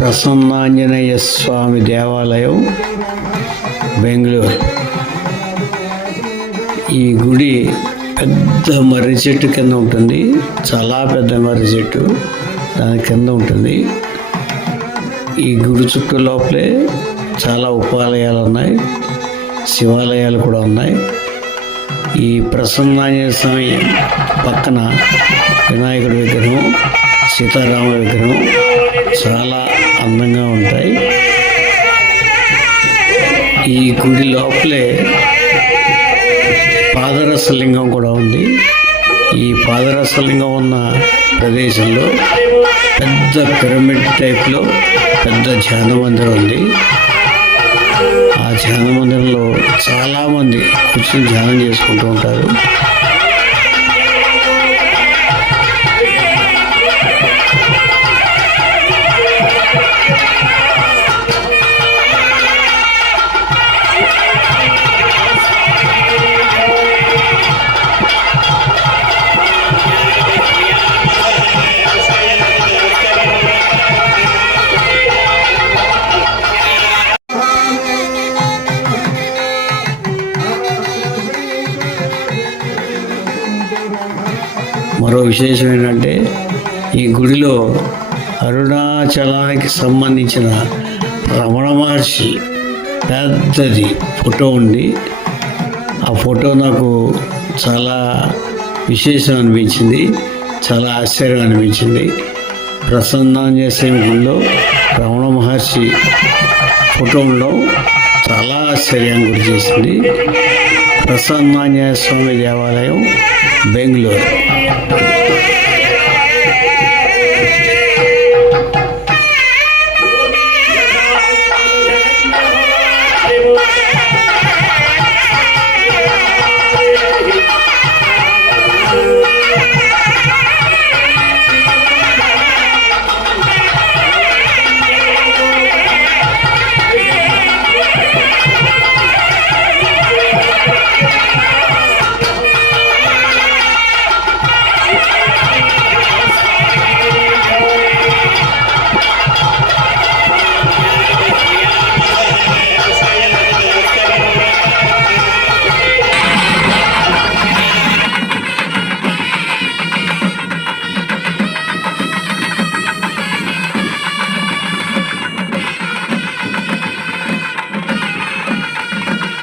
ప్రసన్నాంజనేయ స్వామి దేవాలయం, బెంగళూరు. ఈ గుడి పెద్ద మర్రి చెట్టు కింద ఉంటుంది. చాలా పెద్ద మర్రి చెట్టు దాని కింద ఉంటుంది. ఈ గుడి చుట్టూ లోపలే చాలా ఉపాలయాలు ఉన్నాయి, శివాలయాలు కూడా ఉన్నాయి. ఈ ప్రసన్నాంజనేయ స్వామి పక్కన వినాయకుడి విగ్రహం, సీతారామ విగ్రహం చాలా అందంగా ఉంటాయి. ఈ గుడి లోపలే పాదరసలింగం కూడా ఉంది. ఈ పాదరసలింగం ఉన్న ప్రదేశంలో పెద్ద పిరమిడ్ టైప్లో పెద్ద ధ్యాన మందిరం ఉంది. ఆ ధ్యాన మందిరంలో చాలామంది కూర్చొని ధ్యానం చేసుకుంటూ ఉంటారు. మరో విశేషం ఏంటంటే, ఈ గుడిలో అరుణాచలానికి సంబంధించిన రమణ మహర్షి పెద్దది ఫోటో ఉంది. ఆ ఫోటో నాకు చాలా విశేషం అనిపించింది, చాలా ఆశ్చర్యం అనిపించింది. ప్రసన్నాంజనేయ స్వామి గుడిలో రమణ మహర్షి ఫోటో ఉండడం చాలా ఆశ్చర్యాన్ని గురి చేసింది. ప్రసన్నాంజనేయ స్వామి దేవాలయం, బెంగళూరు.